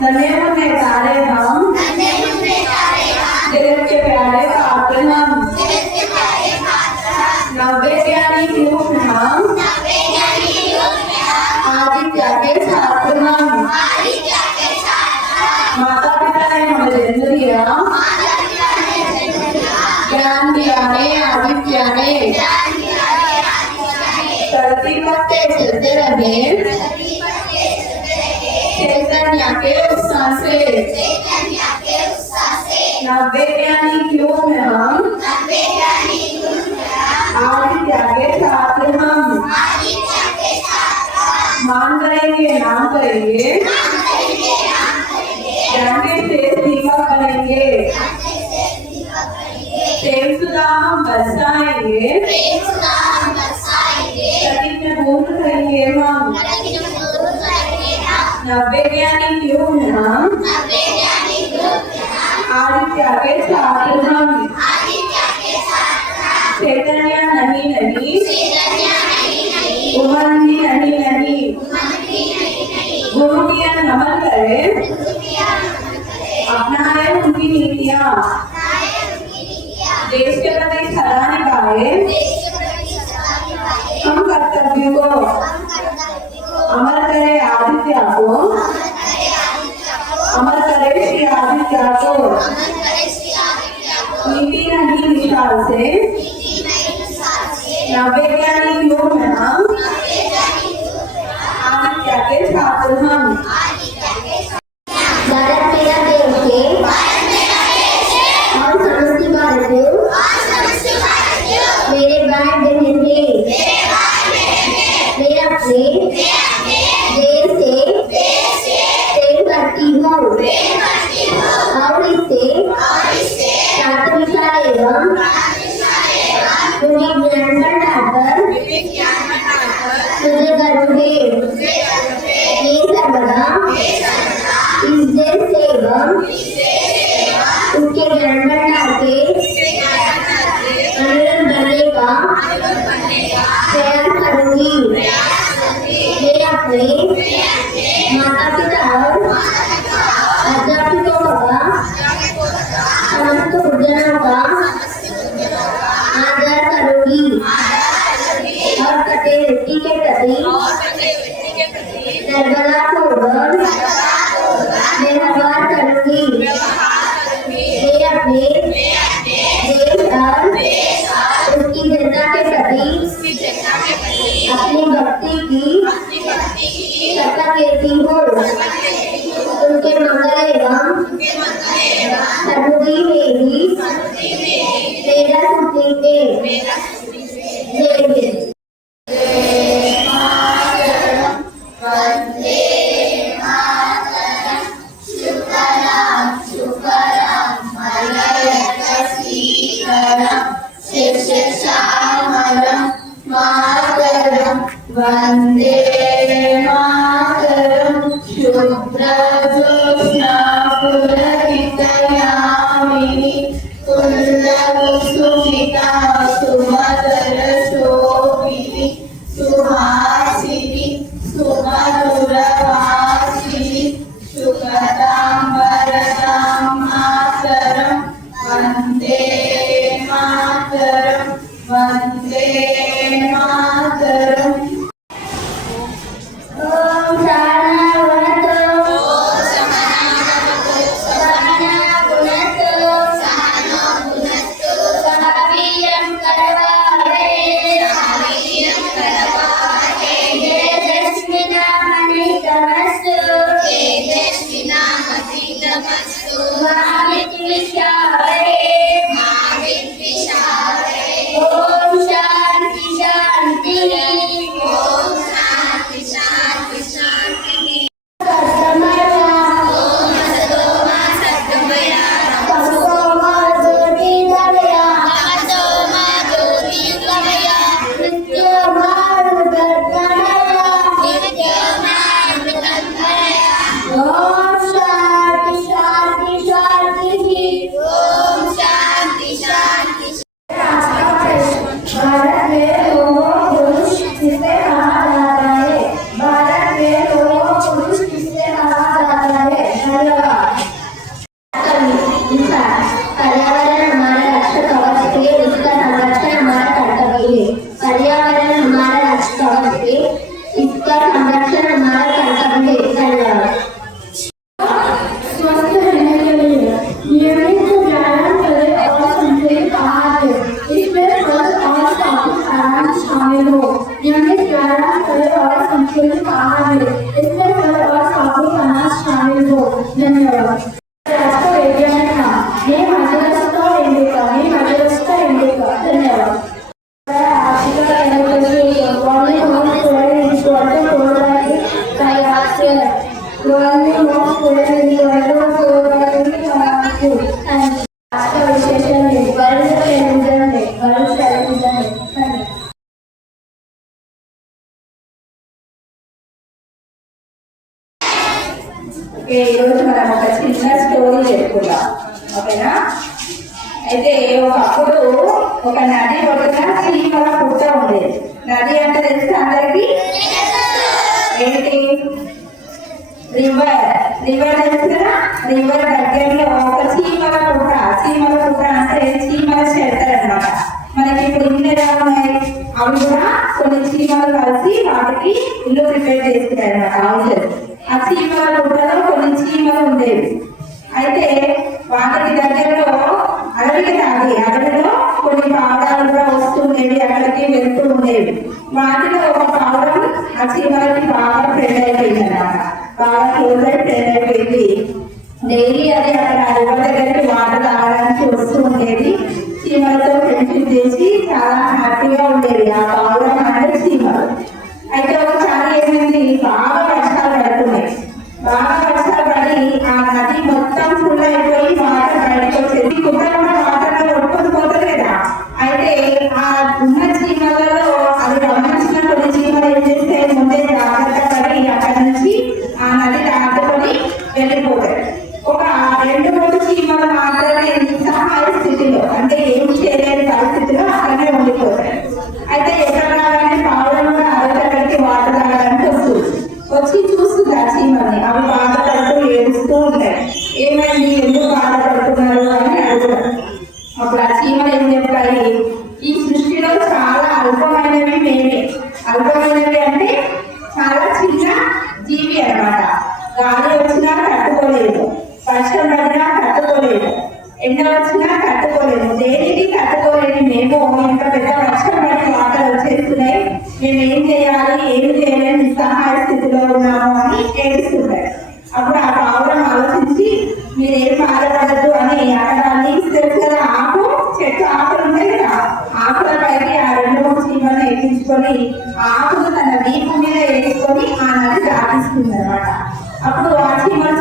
नन्हे मुन्ने तारे हम, जगत के प्यारे पात्र हम, नव्य ज्ञानी रूप में हम, आदित्य के छात्र हम। माता पिता ने हमें जन्म दिया, ज्ञान दिया है आदित्य ने, धरती पर चलते रहे चैतन्य के उत्साह से। नव्य ज्ञानी क्यों में हम, आदित्य के छात्र हम। मान करेंगे नाम करेंगे, ज्ञान के शेष दीपक बनेंगे, प्रेम सुधा हम बरसाएंगे, सतीत में पूर्ण करेंगे हम। नव्य ज्ञानी क्यों में हम, आदित्य के छात्र हम। चैतन्य नहीं नहीं, उमंगी नहीं नहीं, गुरु की नमन करें, अपनाए उनकी नीतियाँ, देश के प्रति सदा निभाए हम कर्तव्य को। अमर करे आदित्य को, अमर करे श्री आदित्य को। नीति नहीं विशाल से, नव्य ज्ञानी क्यों में हम, आदित्य के छात्र हम। भारत मेरा देश है और समस्त भारतीय मेरे भाई बहन हैं। मैं अपने देश से प्रेम करती हूँ और इससे प्राथमिकता एवं मुझे ज्ञान बढ़ाकर मुझे गर्व है। ये सर्वदा इस देश से एवं उसके ज्ञान भंडार के अनुरूप बनने का प्रयास करूंगी। मैं अपने माता पिता और अध्यापकों का समस्त गुरुजनों का आदर करूंगी और कटे मिट्टी के प्रति निर्मला पूर्वक व्यवहार करूंगी। मैं अपने देश और उसकी जनता के प्रति अपनी भक्ति की शपथ लेती हूँ। उनके मंगल एवं समृद्धि में ही मेरा सुखी है। जय हिंद। वंदे मातरम शुभ्रज्योत्स्ना पुलकितयामिनी पुल्लकुसुमिता सुमधुरशोभिनी सुहासिनी सुमधुरभाषिणी सुखदां वरदां मातरम वंदे मातरम वंदे मातरम। ओम शांति। आमिर इसमें फल और काफी अनाज शामिल हो। धन्यवाद। राष्ट्र वैज्ञानिक ने मध्यस्थ इंडिका धन्यवाद। Article enunciation. Only one student is equal to 4 by 5 square. Only one student is equal to 4 by 5 cube. And after vision is girls television day. ఈరోజు మనం ఒక చిన్న స్టోరీ చెప్పుకుందాం, ఓకేనా? అయితే ఒకప్పుడు ఒక నది ఒడ్డున చీమల పుట్ట ఉండేది. నది అంటే తెలుసు అందరికి, ఏంటి? రివర్ తెలుసు కదా. రివర్ దగ్గరలో ఒక చీమల పుట్ట అంటే చీమల షెల్టర్ అన్నమాట. మనకి ఇప్పుడు ఇల్లు ఎలా ఉన్నాయి, అవి కూడా కొన్ని చీమలు కలిసి వాటికి ఇల్లు ప్రిపేర్ చేస్తున్నాయి అన్నమాట, హౌసెస్. ఆ చీమల పుట్టలో కొన్ని చీమలు ఉండేవి. అయితే వాటికి దగ్గరలో అడవిలో కొన్ని పావురాలు కూడా వస్తుండేవి, అక్కడికి వెళ్తూ ఉండేవి. వాటిలో ఒక పావురం ఆ చీమలకి బాగా ఫ్రెండ్ అయిపోయింది అన్నమాట, బాగా క్లోజ్ అయి ఫ్రెండ్ అయిపోయింది. డైలీ అది అక్కడ అడవి దగ్గరికి వాటర్ తాగడానికి వస్తూ ఉండేది. చీమలతో ఫ్రెండ్షిప్ చేసి చాలా హ్యాపీగా ఉండేది ఆ పావురం అంటే చీమలు. అయితే ఒకసారి ఏమైంది, బాగా వర్షాలు పడుతున్నాయి. పడి ఆ నది మొత్తం ఫుల్ అయిపోయి వాటర్ బయటకు వచ్చేది. కుటుంబ వాటర్లో కొట్టుకొని పోతుంది కదా. అయితే ఆ ఉన్న చీమలలో అది గమనించిన కొన్ని చీమలు ఏం చేస్తే ముందే జాగ్రత్త పడి అక్కడి నుంచి ఆ నది దాటుకొని వెళ్ళిపోతాయి. ఒక 2-3 చీమలు మాత్రమే నిస్సహాయ స్థితిలో, అంటే ఏం చేయలేని పరిస్థితిలో అక్కడనే ఉండిపోతాయి. అయితే ఎక్కడ రాగానే పావురం కూడా అక్కడికి వాటర్ తాగడానికి వచ్చి చూస్తుంది ఆ చీమల్ని. అవి బాధపడుతూ ఏడుస్తూ ఉంటాయి. ఏమైంది, ఎందుకు బాధపడుతున్నారు అని అడుగుతారు. అప్పుడు ఆ చీమలు ఏం చెప్తాయి, ఈ సృష్టిలో చాలా అల్పమైనవి మేమే. అల్పమైనవి అంటే చాలా చిన్న జీవి అన్నమాట. గాలి వచ్చినా తట్టుకోలేదు, వర్షం పడినా తట్టుకోలేదు, ఎండ వచ్చినా తట్టుకోలేదు, దేనికి తట్టుకోలేని మేము ఇంత పెద్ద వర్షం పడి వాటర్ వచ్చేస్తున్నాయి, మేము ఏం చేయలేని నిస్సహాయ స్థితిలో ఉన్నాము అని ఏడుస్తుంటారు. అప్పుడు ఆ పావురం ఆలోచించి మీరేం బాధపడద్దు అని అక్కడ లీవ్స్ తెలుసు కదా, చెట్టు ఆకులు ఉంటాయి కదా, ఆకుల పైకి ఆ 2-3 చీమలను ఎక్కించుకొని ఆకులు తన వీపు మీద వేసుకొని ఆ నది దాటిస్తుంది అనమాట. అప్పుడు ఆ చీమలు